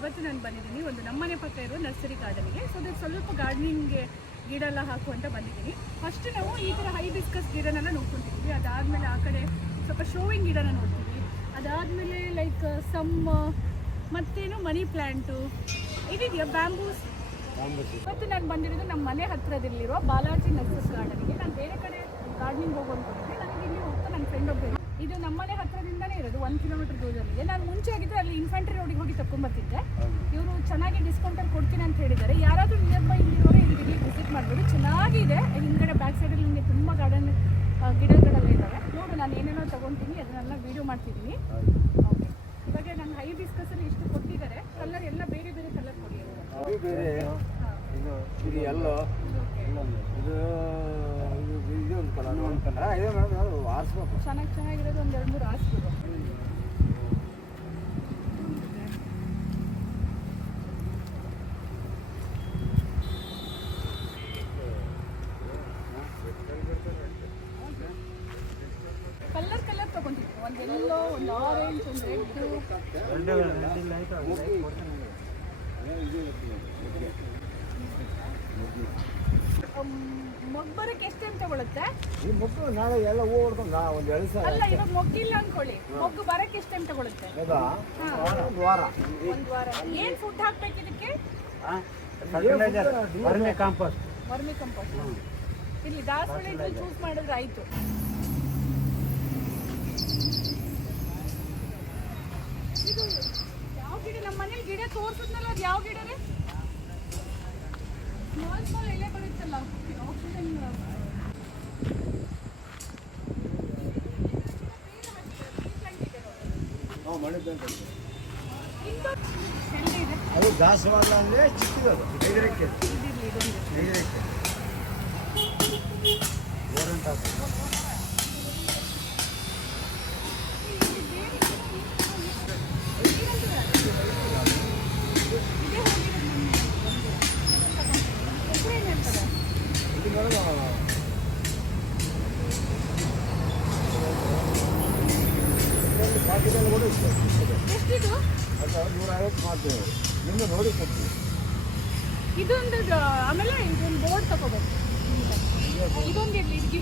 ಇವತ್ತು ನಾನು ಬಂದಿದ್ದೀನಿ ಒಂದು ನಮ್ಮನೆ ಪಕ್ಕ ಇರೋ ನರ್ಸರಿ ಗಾರ್ಡನ್ಗೆ. ಸೊ ಅದಕ್ಕೆ ಸ್ವಲ್ಪ ಗಾರ್ಡನಿಂಗ್ಗೆ ಗಿಡ ಎಲ್ಲ ಹಾಕು ಅಂತ ಬಂದಿದ್ದೀನಿ. ಫಸ್ಟ್ ನಾವು ಈ ಥರ ಹೈ ಬಿಸ್ಕಸ್ ಗಿಡನೆಲ್ಲ ನೋಡ್ಕೊತಿದ್ವಿ. ಅದಾದಮೇಲೆ ಆ ಕಡೆ ಸ್ವಲ್ಪ ಶೋವಿಂಗ್ ಗಿಡನ ನೋಡ್ತೀವಿ. ಅದಾದಮೇಲೆ ಲೈಕ್ ಸಮ್ ಮತ್ತೇನು ಮನಿ ಪ್ಲ್ಯಾಂಟು ಇದೆಯಾ ಬ್ಯಾಂಬೂಸ್ ಇವತ್ತು ನಾನು ಬಂದಿರೋದು ನಮ್ಮ ಮನೆ ಹತ್ರದಲ್ಲಿರುವ ಬಾಲಾಜಿ ನರ್ಸಸ್ ಗಾರ್ಡನಿಗೆ. ನಾನು ಬೇರೆ ಕಡೆ ಗಾರ್ಡನಿಂಗ್ ಹೋಗೋ ಅಂತ ನನಗೆ ಇಲ್ಲಿ ಹೋಗ್ತಾ ನನ್ನ ಫ್ರೆಂಡ್ ಒಬ್ಬರು ಇದು ನಮ್ಮನೆ ಹತ್ರದಿಂದಲೇ ಇರೋದು ಒಂದು ಕಿಲೋಮೀಟರ್ ದೂರದಲ್ಲಿದೆ ನಾನು ಮುಂಚೆ ಆಗಿದ್ರೆ ಅಲ್ಲಿ ಇನ್ಫೆಂಟ್ರಿ ರೋಡಿಗೆ ಹೋಗಿ ತಕೊಂಡ್ಬರ್ತಿದ್ದೆ ಇವರು ಚೆನ್ನಾಗಿ ಡಿಸ್ಕೌಂಟಲ್ಲಿ ಕೊಡ್ತೀನಿ ಅಂತ ಹೇಳಿದ್ದಾರೆ. ಯಾರಾದರೂ ನಿಯರ್ ಬೈ ಇಲ್ಲಿರೋರು ಇಲ್ಲಿಗೆ ವಿಸಿಟ್ ಮಾಡ್ಬೋದು. ಚೆನ್ನಾಗಿದೆ. ಹಿಂದ್ಗಡೆ ಬ್ಯಾಕ್ ಸೈಡಲ್ಲಿ ನಿಮಗೆ ತುಂಬ ಗಾರ್ಡನ್ ಗಿಡಗಳೆಲ್ಲ ಇದ್ದಾವೆ ನೋಡು ನಾನು ಏನೇನೋ ತಗೊತೀನಿ ಅದನ್ನೆಲ್ಲ ವೀಡಿಯೋ ಮಾಡ್ತಿದ್ದೀನಿ ಓಕೆ ಇವಾಗ ನಂಗೆ ಹೈ ಬಿಸ್ಕಸಲ್ಲಿ ಎಷ್ಟು ಕೊಟ್ಟಿದ್ದಾರೆ ಕಲರ್ ಎಲ್ಲ ಬೇರೆ ಬೇರೆ ಕಲರ್ ಕೊಡಿ ಇದು ಬೇರೆ ಇದು ಇದು ಎಲ್ಲೋ ಇದು ಇದು ಇದು ಒಂದು ಕಲರ್ ಒಂದು ಕಲರ್ ಇದೆ ಮೇಡಮ್ ಅದು ಆರಿಸ್ಬೇಕು ಚೆನ್ನಾಗಿ ಚೆನ್ನಾಗಿರೋದು ಒಂದು ಎರಡು ಮೂರು ಹಾಸ್ಬೋದು ಕಲರ್ ಕಲರ್ ತಗೊಂತಿದ್ವಿ ಒಂದು ಆರೆಂಜ್ ರೆಡ್ ಎಷ್ಟು ಟೈಮ್ ತಗೊಳುತ್ತೆ? ಈ ಮಕ್ಕಳು ನಾಳೆ ಎಲ್ಲ ಹೂ ಹೊಡ್ಕೊಂಡು ನಾ ಒಂದು ಎರಡು ಸಾವಿರ ಅಲ್ಲ ಇವಾಗ ಮೊಗ್ಗಿಲ್ಲ ಅನ್ಕೊಳ್ಳಿ. ಮೊಗ್ಗು ಬರಕ್ಕೆ ಎಷ್ಟು ಟೈಮ್ ತಗೊಳುತ್ತೆ? ಹೌದಾ? ಒಂದು ವಾರ. ಒಂದು ವಾರ. ಏನ್ ಫುಡ್ ಹಾಕ್ಬೇಕು ಇದಕ್ಕೆ? Vermi compost. Vermi compost. ಇಲ್ಲಿ ದಾಸವಾಳ ಚೂಸ್ ಮಾಡಿದ್ರೆ ಆಯ್ತು ಇದು ಯಾವ ಗಿಡ ನಮ್ಮ ಮನೇಲಿ ಗಿಡ ತೋರ್ಸಿದ್ನಲ್ಲ ಅದು ಯಾವ ಗಿಡ ರೀ? ಸ್ಮಾಲ್ ಸ್ಮಾಲ್ ಎಲೆ ಬರುತ್ತಲ್ಲ ಆಕ್ಸಿಜನ್ ಅದು ದಾಸವಾಳ ಅಂದರೆ ಚಿಕ್ಕದದು ಐದರಕ್ಕೆ ಐದರಕ್ಕೆ ಗೋರಂತ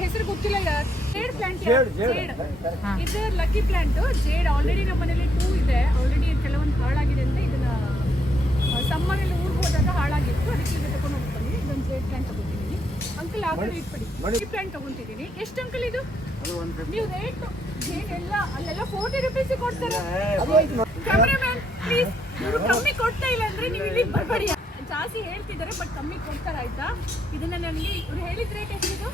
ಹೆಸರು ಗೊತ್ತಿಲ್ಲ ಜೇಡ್ ಪ್ಲಾಂಟ್ ಜೇಡ್, ಇದು ಲಕ್ಕಿ ಪ್ಲಾಂಟ್ ಜೇಡ್ ಆಲ್ರೆಡಿ ನಮ್ಮ ಮನೇಲಿ ಟೂ ಇದೆ. ಆಲ್ರೆಡಿ ಕೆಲವೊಂದು ಹಾಳಾಗಿದೆ ಅಂತ ಇದನ್ನ ಸಮ್ಮರಲ್ಲಿ ಊರಿಗೆ ಹೋದಾಗ ಹಾಳಾಗಿತ್ತು. ಅದಕ್ಕೆ ಈಗ ತಗೊಂಡು ಹೋಗ್ತೀನಿ ಇದೊಂದು ಜೇಡ್ ಪ್ಲಾಂಟ್ ತಗೊಂಡಿದ್ದೀನಿ ಅಂಕಲ್ ಆ ಕಡೆ ಇಟ್ಬಿಡಿ. ಲಕ್ಕಿ ಪ್ಲಾಂಟ್ ತಗೊಂತಿದ್ದೀನಿ ಎಷ್ಟು ಅಂಕಲ್ ಇದು? ನೀವು ರೇಟ್ ಜೇಡ್ ಎಲ್ಲ ಅಲ್ಲೆಲ್ಲ ಫೋರ್ಟಿ ರುಪೀಸ್ ಕೊಡ್ತಾರೆ. ಕ್ಯಾಮ್ರಾಮ್ಯಾನ್ ಪ್ಲೀಸ್ ಇವರು ಕಮ್ಮಿ ಕೊಡ್ತಾ ಇಲ್ಲ ಅಂದ್ರೆ ನೀವು ಇಲ್ಲಿ ಬರಬೇಡಿ. ಜಾಸ್ತಿ ಹೇಳ್ತಿದ್ದಾರೆ ಬಟ್ ಕಮ್ಮಿ ಕೊಡ್ತಾರೆ ಆಯ್ತಾ? ಇದನ್ನ ನನಗೆ ಇವ್ರು ಹೇಳಿದ ರೇಟ್ ಎಷ್ಟಿದು?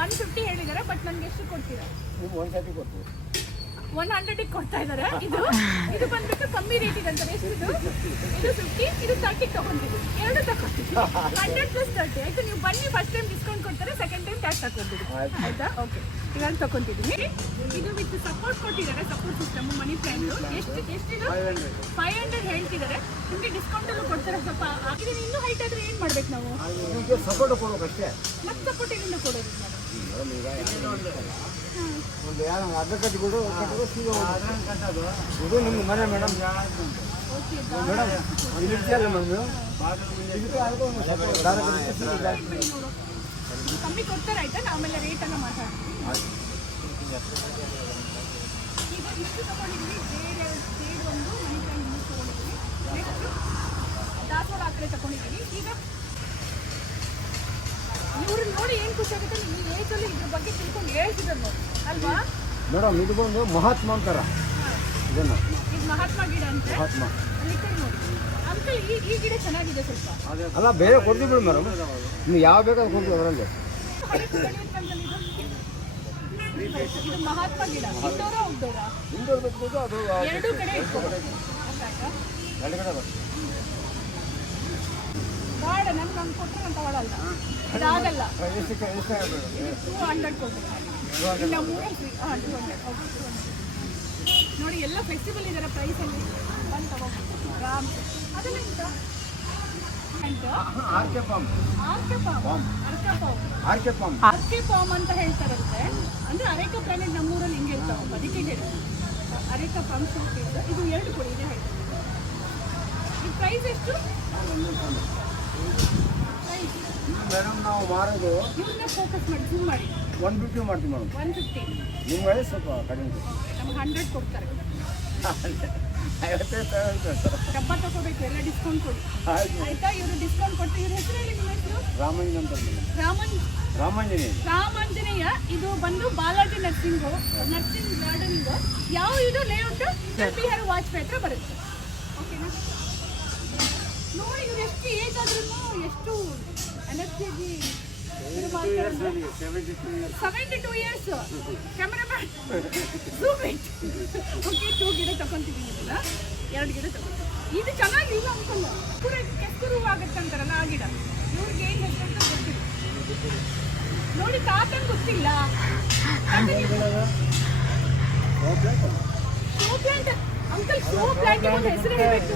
ಒನ್ ಫಿಫ್ಟಿ ಹೇಳಿದ್ದಾರೆ ಬಟ್ ನನಗೆ ಎಷ್ಟು ಕೊಡ್ತೀರಾ? ಒನ್ ಹಂಡ್ರೆಡಿಗೆ ಕೊಡ್ತಾ ಇದ್ದಾರೆ. ಇದು ಇದು ಬಂದ್ಬಿಟ್ಟು ಕಮ್ಮಿ ರೇಟ್ ಇದೆ ಅಂತಾರೆ ಎಷ್ಟಿದು ಇದು ಫಿಫ್ಟಿ ಇದು ತರ್ಟಿ ತಗೊಂಡಿದ್ದು. ಎರಡು ತಗೊಂಡಿದ್ದು. ಹಂಡ್ರೆಡ್ ಪ್ಲಸ್ ತರ್ಟಿ ಆಯ್ತು ನೀವು ಬನ್ನಿ ಫಸ್ಟ್ ಟೈಮ್ ಡಿಸ್ಕೌಂಟ್ ಕೊಡ್ತಾರೆ ಸೆಕೆಂಡ್ ಟೈಮ್ ಕ್ಯಾಶ್ ತಗೊಂಡಿದ್ದು ಆಯ್ತು. ಓಕೆ ಇವಾಗ ತಗೊಂತಿದ್ದೀನಿ ಇದು ವಿತ್ ಸಪೋರ್ಟ್ ಕೊಟ್ಟಿದ್ದಾರೆ ಸಪೋರ್ಟ್ ಸಿಸ್ಟಮ್ ಮನಿ ಪ್ಲಾಂಟ್ ಎಷ್ಟು ಎಷ್ಟಿದು? ಫೈವ್ ಹಂಡ್ರೆಡ್ ಹೇಳ್ತಿದ್ದಾರೆ. ನಿಮಗೆ ಡಿಸ್ಕೌಂಟ್ ಅಲ್ಲೂ ಕೊಡ್ತಾರೆ ಸ್ವಲ್ಪ. ಇದನ್ನು ಇನ್ನೂ ಹೈಟ್ ಆದ್ರೆ ಏನು ಮಾಡ್ಬೇಕು ನಾವು? ಸಪೋರ್ಟ್ ಕೊಡ್ಬೇಕಷ್ಟೇ ಮತ್ತೆ ಸಪೋರ್ಟ್ ಇಲ್ಲಿಂದ ಕೊಡೋದು ಒಂದು. ಇದು ನಿಮ್ಮ ಮನೆ ಮೇಡಮ್ ಮೇಡಮ್ ಜಾಸ್ತಿ. ಕಮ್ಮಿ ಕೊಡ್ತಾರೆ ಆಯ್ತಾ ಆಮೇಲೆ ರೇಟ್ ಎಲ್ಲ ಮಾತಾಡ್ತೀವಿ ಇಷ್ಟು ಒಂದು ನೆಕ್ಸ್ಟ್ ದಾಸವಾಳ ಆ ಕಡೆ ತಗೊಂಡಿದ್ದೀವಿ ಈಗ ಇವ್ರು ನೋಡಿ ಏನು ಖುಷಿ ಆಗುತ್ತೆ ಈ ಏಜಲ್ಲಿ ಇದ್ರ ಬಗ್ಗೆ ತಿಳ್ಕೊಂಡು ಹೇಳ್ತಿದ್ರು ಅಲ್ವಾ? ಮೇಡಮ್ ಇದು ಬಂದು ಮಹಾತ್ಮ ಅಂತಾರ. ಇದನ್ನು. ಇದು ಮಹಾತ್ಮ ಗಿಡ ಅಂತ. ಮಹಾತ್ಮ. ಅಲ್ಲಿ ಅಂಕಲ್ ಈ ಈ ಗಿಡ ಚೆನ್ನಾಗಿದೆ ಸ್ವಲ್ಪ. ಅಲ್ಲ ಬೇರೆ ಕೊಡ್ತೀವಿ ಬಿಡಿ ಮೇಡಮ್. ನೀವು ಯಾವ ಬೇಕಾದ್ರೂ ಕೊಡ್ತೀವಿ ಅದರಲ್ಲಿ. ಇದು ಮಹಾತ್ಮ ಗಿಡ. ಇಂಡೋರ ಔಟ್ಡೋರ ಅದು ಎರಡು ಕಡೆ ಇಟ್ಕೋಬೇಕು ಬೇಡ ನಮ್ಗೆ ನಮ್ಗೆ ಕೊಟ್ಟರೆ ನಾನು ತಗೊಳಲ್ಲ. ಇದಾಗಲ್ಲ. ಟೂ ಹಂಡ್ರೆಡ್ ಕೊಡ್ಬೇಕು. ಇಲ್ಲ ಮೂರು ಹಾಂ two hundred okay two hundred ನೋಡಿ ಎಲ್ಲ ಫ್ಲೆಕ್ಸಿಬಲ್ ಇದ್ದಾರೆ ಪ್ರೈಸಲ್ಲಿ ಬಂದು ತಗೋಬೇಕು ಆರಾಮ್ ಅದೆಲ್ಲ ಎಂತ? Areca palm areca palm areca palm areca palm ಅಂತ ಹೇಳ್ತಾರಂತೆ. ಅಂದ್ರೆ ಅರೇಕ ಪ್ಲಾನೆಟ್ ನಮ್ಮೂರಲ್ಲಿ ಹಿಂಗೆ ಇರ್ತಾವೆ. ಅದಕ್ಕೆ ಹೇಳಿ ಅರೇಕ ಪಾಮ್ ಇದು ಇದು ಎರಡು ಕೊಡಿ ಇದೆ ಹೇಳ್ತಾರೆ ಈ ಪ್ರೈಸ್ ಎಷ್ಟು? ಮೇಡಮ್ ನಾವು ಮಾರೋದು ಇವ್ರನ್ನೇ ಫೋಕಸ್ ಮಾಡಿ ಜೂಮ್ ಮಾಡಿ. ಒನ್ ಫಿಫ್ಟಿ ಮಾಡ್ತೀವಿ ಮೇಡಮ್. ಒನ್ ಫಿಫ್ಟಿ ನಿಮ್ಗೆ ಸ್ವಲ್ಪ ಕಡಿಮೆ ನಮ್ಗೆ ಹಂಡ್ರೆಡ್ ಕೊಡ್ತಾರೆ. ಐವತ್ತೈದು ಸಾವಿರ ಡಬ್ಬ ತಗೋಬೇಕು ಎಲ್ಲ ಡಿಸ್ಕೌಂಟ್ ಕೊಡಿ. ಆಯ್ತು. ಆಯ್ತಾ? ಇವರು ಡಿಸ್ಕೌಂಟ್ ಕೊಟ್ಟು ಇವ್ರ ಹೆಸರು ಹೇಳಿ ನಿಮ್ಮ ಹೆಸರು? ರಾಮಾಂಜನ ಅಂತ ಮೇಡಮ್. ರಾಮನ್ ರಾಮಾಂಜನೇಯ ರಾಮಾಂಜನೇಯ ಇದು ಬಂದು ಬಾಲಾಜಿ ನರ್ಸಿಂಗ್ ನರ್ಸಿಂಗ್ ಗಾರ್ಡನಿಂಗ್. ಯಾವ ಇದು ಲೇಔಟ್ ಬಿಹಾರ ವಾಜ್ಪೇಯಿ ಹತ್ರ ಬರುತ್ತೆ. ಓಕೆನಾ ನೋಡಿ ಇವ್ರು ಎಷ್ಟು ಏಜ್ ಆದ್ರೂ ಎಷ್ಟು energy seventy two years cameraman it okay two ಗಿಡ ತಗೊಂತೀವಿ ಇದನ್ನ ಎರಡು ಗಿಡ ತಗೊಂಡು ಇದು ಚೆನ್ನಾಗಿಲ್ಲ ಅನ್ಕೊಂಡ ಪೂರ ಕೆಸರು ಆಗುತ್ತೆ ಅಂತಾರಲ್ಲ ಆ ಗಿಡ. ಇವ್ರಿಗೆ ಏನು ಹೆಸರು ಅಂತ ಗೊತ್ತಿಲ್ಲ. ನೋಡಿ ತಾತನ್ ಗೊತ್ತಿಲ್ಲ. ಶೋ ಪ್ಲಾಂಟ್ ಅಂಕಲ್ ಶೋ ಒಂದು ಹೆಸರು ಹೇಳಬೇಕು.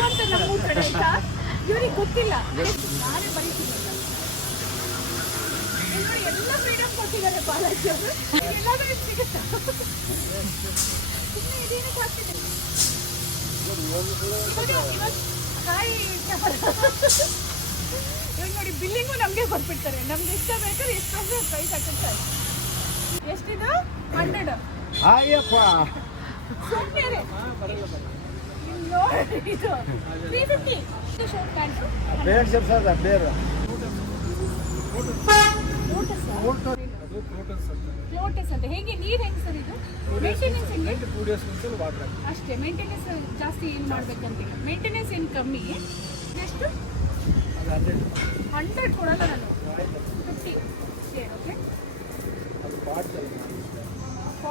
ಅಂತ ನಮ್ಮ ಕಡೆ ಗೊತ್ತಿಲ್ಲ. ನಾನೇ ಬರೀತೀನಿ. ಎಲ್ಲ ಫ್ರೀಡಮ್ ಕೊಟ್ಟಿದ್ದಾರೆ ಬಾಲಾಜಿ ಅವರು. ಎಲ್ಲಾದ್ರೂ ಸಿಗುತ್ತಾ? ಇವಾಗ ನೋಡಿ ಬಿಲ್ಲಿಂಗು ನಮಗೆ ಕೊಟ್ಬಿಡ್ತಾರೆ ನಮ್ಗೆ ಇಷ್ಟ ಬೇಕಾದ್ರೆ ಎಷ್ಟು ಪ್ರೈಸ್ ಹಾಕಿರ್ತಾರೆ ಎಷ್ಟಿದು? ಹಂಡ್ರೆಡ್ ಅಯ್ಯಪ್ಪ ಲೋಟಸ್ ಅಂತ. ಹೇಗೆ ನೀರು ಹೆಂಗೆ ಸರ್ ಇದು? ಮೇಂಟೆನೆನ್ಸ್ ಹೆಂಗೆ? ಅಷ್ಟೇ. ಮೇಂಟೆನೆನ್ಸ್ ಜಾಸ್ತಿ ಏನು ಮಾಡ್ಬೇಕಂತಿಲ್ಲ. ಮೇಂಟೆನೆನ್ಸ್ ಏನು ಕಮ್ಮಿ? ಎಷ್ಟು? ಅದು ಹಂಡ್ರೆಡ್ ಕೊಡಲ್ಲ ನಾನು. ಫಿಫ್ಟಿ ಓಕೆ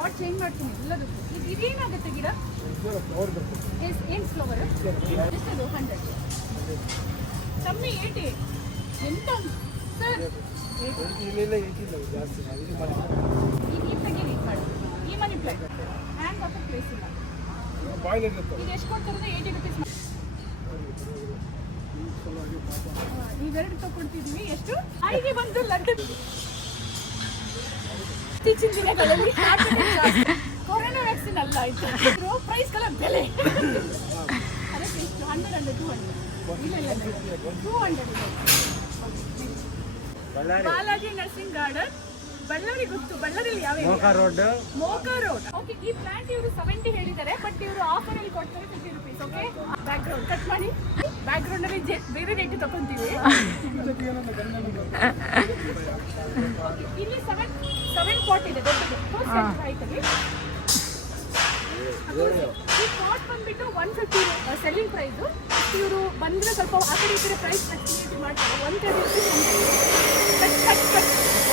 ಪಾಟ್ ಚೇಂಜ್ ಮಾಡ್ತೀನಿ, ಎಲ್ಲದಕ್ಕೂ. ಇದು ಇದೇನಾಗುತ್ತೆ ಗಿಡ? ಏನ್ ಫ್ಲವರ್ ಎಷ್ಟದು ಹಂಡ್ರೆಡ್ ಕಮ್ಮಿ ಏಟಿ ಎಂತ ಸರ್ ಈಗ ಈ ಈ ಮನಿ ಹ್ಯಾಂಗ್ ಪ್ಲೇಸ್ ಇಲ್ಲ. ಎಷ್ಟು ಕೊಡ್ತಾರೆ ರುಪೀಸ್ ಎಷ್ಟು? ಐಗೆ ಬಂದು ಲಂಡನ್ ಇತ್ತೀಚಿನ ದಿನಗಳಲ್ಲಿ ಕೊರೋನಾ ವ್ಯಾಕ್ಸಿನ್ ಅಲ್ಲ ಆಯ್ತು ಪ್ರೈಸ್ಗಳ ಬೆಲೆ. ಅದಕ್ಕೆ ಎಷ್ಟು ಹಂಡ್ರೆಡ್ ಹಂಡ್ರೆಡ್ ಟೂ ಹಂಡ್ರೆಡ್ ಇಲ್ಲ. ಇಲ್ಲ two hundred Bellary. Balaji nursing garden. Bellary ಗೊತ್ತು. ಬಳ್ಳಾರಿಯಲ್ಲಿ ಯಾವ Moka road. Moka road. Okay ಈ ಪ್ಲಾಂಟ್ ಇವರು ಸೆವೆಂಟಿ ಹೇಳಿದ್ದಾರೆ ಬಟ್ ಇವರು ಆಫರ್ ಅಲ್ಲಿ ಕೊಡ್ತಾರೆ fifty rupees okay background cut ಮಾಡಿ. ಬ್ಯಾಕ್ ಗ್ರೌಂಡ್ ಅಲ್ಲಿ ಬೇರೆ ರೇಟ್ ತಗೊಂತೀವಿ Okay, ಇಲ್ಲಿ ಸೆವೆನ್ ಸೆವೆನ್ ಪಾಟ್ ಇದೆ ದೊಡ್ಡದು ಆಯ್ತಲ್ಲಿ ಈ ಪಾಟ್ ಬಂದ್ಬಿಟ್ಟು ಒನ್ ಫಿಫ್ಟಿ ಸೆಲ್ಲಿಂಗ್ ಪ್ರೈಸು ಇವರು ಬಂದರೆ ಸ್ವಲ್ಪ ಆ ಕಡೆ ಈ ಕಡೆ ಮಾಡ್ತಾರೆ ಒನ್ ತರ್ಟಿ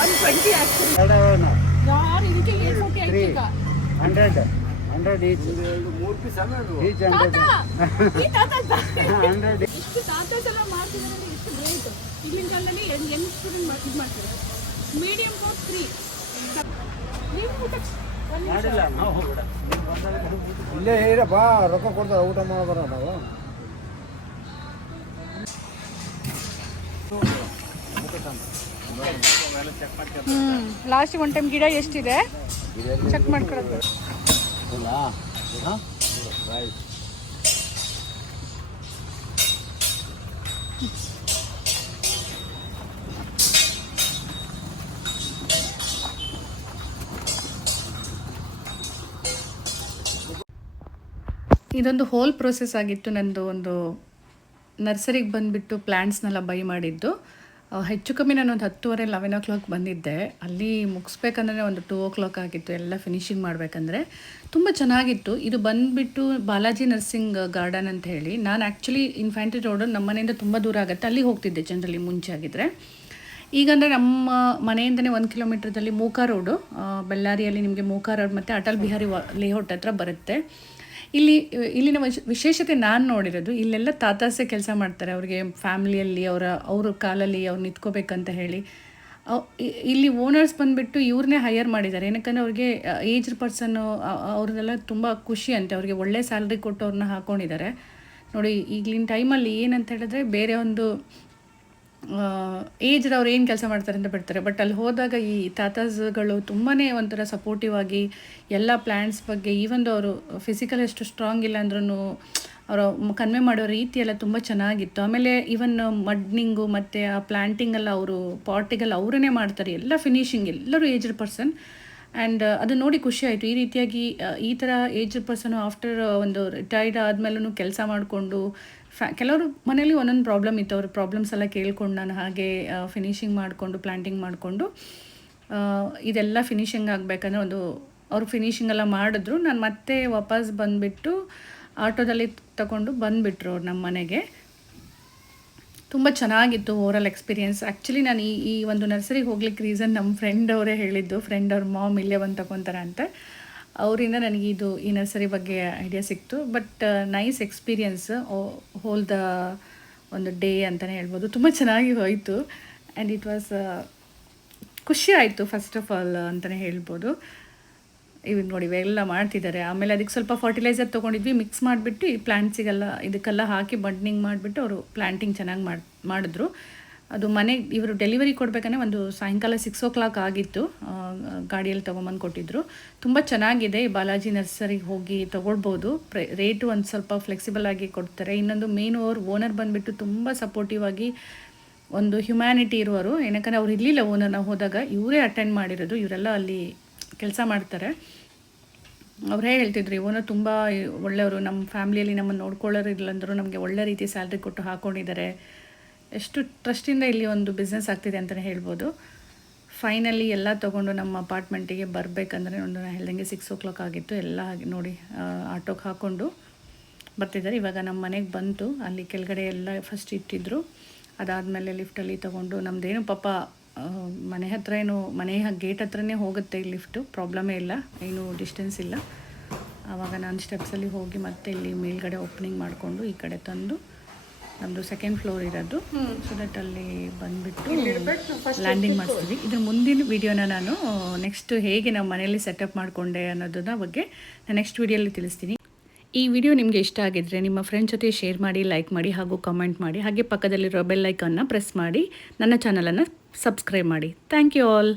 ಒನ್ ಟ್ವೆಂಟಿ ಆಗ್ತದೆ ಯಾರು ಇದಕ್ಕೆ ಏಟ್ ಫೋರ್ಟಿ ಆಯ್ತು ಮೂರು ಪೀಸ್ ಈಚ್ ಹಂಡ್ರೆಡ್ ಎಷ್ಟು ತಾತಾಸ್ ಎಲ್ಲ ಎಷ್ಟು ಗ್ರೇಟ್ ಈಗಿನ ಕಾಲದಲ್ಲಿ ಎಂಟು ಇದು ಮಾಡ್ತಾರೆ ಮೀಡಿಯಂ ಕಾಸ್ಟ್ ಫ್ರೀ ಇಲ್ಲೇ ಹೇಳ ಬಾ ರೊಕ್ಕ ಕೊಡ್ತಾರೆ ಊಟ ಮಾಡೋದ್ರ ನಾವು. ಲಾಸ್ಟ್ ಒನ್ ಟೈಮ್ ಗಿಡ ಎಷ್ಟಿದೆ? ಚೆಕ್ ಮಾಡ್ಕೊಳಕ್ಕೆ ಇದೊಂದು ಹೋಲ್ ಪ್ರೋಸೆಸ್ ಆಗಿತ್ತು ನಂದು ಒಂದು ನರ್ಸರಿಗೆ ಬಂದುಬಿಟ್ಟು ಪ್ಲ್ಯಾಂಟ್ಸ್ನೆಲ್ಲ ಬೈ ಮಾಡಿದ್ದು. ಹೆಚ್ಚು ಕಮ್ಮಿ ನಾನು ಒಂದು ಹತ್ತುವರೆ ಲೆವೆನ್ ಓ ಕ್ಲಾಕ್ ಬಂದಿದ್ದೆ. ಅಲ್ಲಿ ಮುಗಿಸ್ಬೇಕಂದ್ರೆ ಒಂದು ಟೂ ಓ ಕ್ಲಾಕ್ ಆಗಿತ್ತು. ಎಲ್ಲ ಫಿನಿಶಿಂಗ್ ಮಾಡಬೇಕಂದ್ರೆ. ತುಂಬ ಚೆನ್ನಾಗಿತ್ತು. ಇದು ಬಂದುಬಿಟ್ಟು ಬಾಲಾಜಿ ನರ್ಸಿಂಗ್ ಗಾರ್ಡನ್ ಅಂತ ಹೇಳಿ. ನಾನು ಆ್ಯಕ್ಚುಲಿ ಇನ್ಫ್ಯಾಂಟ್ರಿ ರೋಡು ನಮ್ಮ ಮನೆಯಿಂದ ತುಂಬ ದೂರ ಆಗುತ್ತೆ. ಅಲ್ಲಿ ಹೋಗ್ತಿದ್ದೆ ಜನರಲಿ ಮುಂಚೆ ಆಗಿದ್ದರೆ ಈಗಂದರೆ ನಮ್ಮ ಮನೆಯಿಂದನೇ ಒಂದು ಕಿಲೋಮೀಟ್ರದಲ್ಲಿ ಮೂಕಾ ರೋಡು ಬಳ್ಳಾರಿಯಲ್ಲಿ ನಿಮಗೆ ಮೂಕಾ ರೋಡ್ ಮತ್ತು ಅಟಲ್ ಬಿಹಾರಿ ಲೇಔಟ್ ಹತ್ರ ಬರುತ್ತೆ. ಇಲ್ಲಿ, ಇಲ್ಲಿನ ವಿಶೇಷತೆ ನಾನು ನೋಡಿರೋದು, ಇಲ್ಲೆಲ್ಲ ತಾತಾಸೆ ಕೆಲಸ ಮಾಡ್ತಾರೆ, ಅವ್ರಿಗೆ ಫ್ಯಾಮಿಲಿಯಲ್ಲಿ ಅವರ, ಅವ್ರ ಕಾಲಲ್ಲಿ ಅವ್ರು ನಿಂತ್ಕೋಬೇಕಂತ ಹೇಳಿ. ಇಲ್ಲಿ ಓನರ್ಸ್ ಬಂದುಬಿಟ್ಟು ಇವ್ರನ್ನೇ ಹೈಯರ್ ಮಾಡಿದ್ದಾರೆ. ಏನಕ್ಕಂದ್ರೆ ಅವ್ರಿಗೆ ಏಜ್ಡ್ ಪರ್ಸನ್ನು ಅವ್ರನ್ನೆಲ್ಲ ತುಂಬ ಖುಷಿ ಅಂತೆ. ಅವ್ರಿಗೆ ಒಳ್ಳೆ ಸ್ಯಾಲ್ರಿ ಕೊಟ್ಟು ಅವ್ರನ್ನ ಹಾಕ್ಕೊಂಡಿದ್ದಾರೆ ನೋಡಿ ಈಗಿನ ಟೈಮಲ್ಲಿ ಏನಂತ ಹೇಳಿದ್ರೆ ಬೇರೆ ಒಂದು ಏಜ್ಡ್ ಅವ್ರು ಏನು ಕೆಲಸ ಮಾಡ್ತಾರೆ ಅಂತ ಬಿಡ್ತಾರೆ. ಬಟ್ ಅಲ್ಲಿ ಹೋದಾಗ ಈ ತಾತಾಸ್ಗಳು ತುಂಬಾ ಒಂಥರ ಸಪೋರ್ಟಿವ್ ಆಗಿ ಎಲ್ಲ ಪ್ಲ್ಯಾಂಟ್ಸ್ ಬಗ್ಗೆ ಈವೊಂದು ಅವರು ಫಿಸಿಕಲ್ ಎಷ್ಟು ಸ್ಟ್ರಾಂಗ್ ಇಲ್ಲ ಅಂದ್ರೂ ಅವರು ಕನ್ವೆ ಮಾಡೋ ರೀತಿ ಎಲ್ಲ ತುಂಬ ಚೆನ್ನಾಗಿತ್ತು. ಆಮೇಲೆ ಈವನ್ ಮಡ್ನಿಂಗು ಮತ್ತು ಆ ಪ್ಲ್ಯಾಂಟಿಂಗೆಲ್ಲ ಅವರು ಪಾಟಿಗೆಲ್ಲ ಅವರೇ ಮಾಡ್ತಾರೆ. ಎಲ್ಲ ಫಿನಿಶಿಂಗ್ ಎಲ್ಲರೂ ಏಜ್ಡ್ ಪರ್ಸನ್ ಆ್ಯಂಡ್ ಅದು ನೋಡಿ ಖುಷಿ ಆಯಿತು. ಈ ರೀತಿಯಾಗಿ ಈ ಥರ ಏಜ್ಡ್ ಪರ್ಸನು ಆಫ್ಟರ್ ಒಂದು ರಿಟೈರ್ಡ್ ಆದಮೇಲೂ ಕೆಲಸ ಮಾಡಿಕೊಂಡು ಫ್ಯಾ ಕೆಲವರು ಮನೇಲಿ ಒಂದೊಂದು ಪ್ರಾಬ್ಲಮ್ ಇತ್ತು ಅವ್ರ ಪ್ರಾಬ್ಲಮ್ಸ್ ಎಲ್ಲ ಕೇಳ್ಕೊಂಡು ನಾನು ಹಾಗೆ ಫಿನಿಶಿಂಗ್ ಮಾಡಿಕೊಂಡು ಪ್ಲ್ಯಾಂಟಿಂಗ್ ಮಾಡಿಕೊಂಡು ಇದೆಲ್ಲ ಫಿನಿಶಿಂಗ್ ಆಗಬೇಕಂದ್ರೆ ಒಂದು, ಅವರು ಫಿನಿಶಿಂಗ್ ಎಲ್ಲ ಮಾಡಿದ್ರು, ನಾನು ಮತ್ತೆ ವಾಪಸ್ ಬಂದುಬಿಟ್ಟು ಆಟೋದಲ್ಲಿ ತಗೊಂಡು ಬಂದುಬಿಟ್ರು ಅವ್ರು ನಮ್ಮ ಮನೆಗೆ. ತುಂಬ ಚೆನ್ನಾಗಿತ್ತು ಓವರಾಲ್ ಎಕ್ಸ್ಪೀರಿಯೆನ್ಸ್ ಆ್ಯಕ್ಚುಲಿ ನಾನು ಈ ಈ ಒಂದು ನರ್ಸರಿಗೆ ಹೋಗ್ಲಿಕ್ಕೆ ರೀಸನ್ ನಮ್ಮ ಫ್ರೆಂಡ್ ಅವರೇ ಹೇಳಿದ್ದು ಫ್ರೆಂಡ್ ಅವ್ರ ಮಾಮ್ ಇಲ್ಲೇ ಬಂದು ತಗೊತಾರೆ ಅಂತ. ಅವರಿಂದ ನನಗೆ ಇದು ಈ ನರ್ಸರಿ ಬಗ್ಗೆ ಐಡಿಯಾ ಸಿಕ್ತು. But nice experience whole the ಒಂದು ಡೇ ಅಂತಲೇ ಹೇಳ್ಬೋದು. ತುಂಬ ಚೆನ್ನಾಗಿ ಹೋಯಿತು. ಆ್ಯಂಡ್ ಇಟ್ ವಾಸ್ ಖುಷಿ ಆಯಿತು ಫಸ್ಟ್ ಆಫ್ ಆಲ್ ಅಂತಲೇ ಹೇಳ್ಬೋದು. ಇವಾಗ ನೋಡಿ ಇವೆಲ್ಲ ಮಾಡ್ತಿದ್ದಾರೆ. ಆಮೇಲೆ ಅದಕ್ಕೆ ಸ್ವಲ್ಪ ಫರ್ಟಿಲೈಸರ್ ತೊಗೊಂಡಿದ್ವಿ ಮಿಕ್ಸ್ ಮಾಡಿಬಿಟ್ಟು ಈ ಪ್ಲ್ಯಾಂಟ್ಸಿಗೆಲ್ಲ ಇದಕ್ಕೆಲ್ಲ ಹಾಕಿ ಬಂಡ್ನಿಂಗ್ ಮಾಡಿಬಿಟ್ಟು ಅವರು ಪ್ಲ್ಯಾಂಟಿಂಗ್ ಚೆನ್ನಾಗಿ ಮಾಡಿ, ಮಾಡಿದ್ರು. ಅದು ಮನೆಗೆ ಇವರು ಡೆಲಿವರಿ ಕೊಡಬೇಕಂದ್ರೆ ಒಂದು ಸಾಯಂಕಾಲ ಸಿಕ್ಸ್ ಓ ಕ್ಲಾಕ್ ಆಗಿತ್ತು ಗಾಡಿಯಲ್ಲಿ ತೊಗೊಂಬಂದು ಕೊಟ್ಟಿದ್ರು. ತುಂಬ ಚೆನ್ನಾಗಿದೆ, ಬಾಲಾಜಿ ನರ್ಸರಿಗೆ ಹೋಗಿ ತೊಗೊಳ್ಬೋದು. ಪ್ರೇ ರೇಟು ಒಂದು ಸ್ವಲ್ಪ ಫ್ಲೆಕ್ಸಿಬಲ್ ಆಗಿ ಕೊಡ್ತಾರೆ. ಇನ್ನೊಂದು ಮೇನ್ ಅವ್ರ ಓನರ್ ಬಂದುಬಿಟ್ಟು ತುಂಬ ಸಪೋರ್ಟಿವ್ ಆಗಿ ಒಂದು ಹ್ಯುಮ್ಯಾನಿಟಿ ಇರುವರು ಏನಕ್ಕಂದ್ರೆ ಅವ್ರು ಇರಲಿಲ್ಲ ಓನರ್ನ ಹೋದಾಗ. ಇವರೇ ಅಟೆಂಡ್ ಮಾಡಿರೋದು. ಇವರೆಲ್ಲ ಅಲ್ಲಿ ಕೆಲಸ ಮಾಡ್ತಾರೆ. ಅವರೇ ಹೇಳ್ತಿದ್ರು ಇವನು ತುಂಬ ಒಳ್ಳೆಯವರು. ನಮ್ಮ ಫ್ಯಾಮಿಲಿಯಲ್ಲಿ ನಮ್ಮನ್ನು ನೋಡ್ಕೊಳ್ಳೋರು ಇಲ್ಲಂದ್ರೂ ನಮಗೆ ಒಳ್ಳೆ ರೀತಿ ಸ್ಯಾಲ್ರಿ ಕೊಟ್ಟು ಹಾಕ್ಕೊಂಡಿದ್ದಾರೆ ಎಷ್ಟು ಟ್ರಸ್ಟಿಂದ ಇಲ್ಲಿ ಒಂದು ಬಿಸ್ನೆಸ್ ಆಗ್ತಿದೆ ಅಂತಲೇ ಹೇಳ್ಬೋದು. ಫೈನಲಿ ಎಲ್ಲ ತೊಗೊಂಡು ನಮ್ಮ ಅಪಾರ್ಟ್ಮೆಂಟಿಗೆ ಬರಬೇಕಂದ್ರೆ ಒಂದು ನಾನು ಹೇಳ್ದಂಗೆ ಸಿಕ್ಸ್ ಓ ಕ್ಲಾಕ್ ಆಗಿತ್ತು. ಎಲ್ಲ ನೋಡಿ ಆಟೋಗೆ ಹಾಕ್ಕೊಂಡು ಬರ್ತಿದ್ದಾರೆ. ಇವಾಗ ನಮ್ಮ ಮನೆಗೆ ಬಂತು. ಅಲ್ಲಿ ಕೆಳಗಡೆ ಎಲ್ಲ ಫಸ್ಟ್ ಇಟ್ಟಿದ್ರು. ಅದಾದಮೇಲೆ ಲಿಫ್ಟಲ್ಲಿ ತೊಗೊಂಡು ನಮ್ಮದೇನು ಪಾಪ ಮನೆ ಹತ್ರ ಏನು ಮನೆ ಗೇಟ್ ಹತ್ರನೇ ಹೋಗುತ್ತೆ ಲಿಫ್ಟು ಪ್ರಾಬ್ಲಮೇ ಇಲ್ಲ. ಏನು ಡಿಸ್ಟೆನ್ಸ್ ಇಲ್ಲ. ಆವಾಗ ನಾನು ಸ್ಟೆಪ್ಸಲ್ಲಿ ಹೋಗಿ ಮತ್ತೆ ಇಲ್ಲಿ ಮೇಲ್ಗಡೆ ಓಪನಿಂಗ್ ಮಾಡಿಕೊಂಡು ಈ ಕಡೆ ತಂದು ನಮ್ಮದು ಸೆಕೆಂಡ್ ಫ್ಲೋರ್ ಇರೋದು. ಸೊ ದಟ್ ಅಲ್ಲಿ ಬಂದ್ಬಿಟ್ಟು ಲ್ಯಾಂಡಿಂಗ್ ಮಾಡಿಸ್ತೀವಿ. ಇದ್ರ ಮುಂದಿನ ವಿಡಿಯೋನ ನಾನು ನೆಕ್ಸ್ಟ್ ಹೇಗೆ ನಮ್ಮ ಮನೆಯಲ್ಲಿ ಸೆಟಪ್ ಮಾಡಿಕೊಂಡೆ ಅನ್ನೋದನ್ನ ಬಗ್ಗೆ ನಾನು ನೆಕ್ಸ್ಟ್ ವಿಡಿಯೋಲಿ ತಿಳಿಸ್ತೀನಿ. ಈ ವಿಡಿಯೋ ನಿಮಗೆ ಇಷ್ಟ ಆಗಿದ್ರೆ ನಿಮ್ಮ ಫ್ರೆಂಡ್ ಜೊತೆ ಶೇರ್ ಮಾಡಿ ಲೈಕ್ ಮಾಡಿ ಹಾಗೂ ಕಮೆಂಟ್ ಮಾಡಿ ಹಾಗೆ ಪಕ್ಕದಲ್ಲಿರೋ ಬೆಲ್ ಐಕನ್ನ ಪ್ರೆಸ್ ಮಾಡಿ ನನ್ನ ಚಾನಲನ್ನು ಸಬ್ಸ್ಕ್ರೈಬ್ ಮಾಡಿ. Thank you all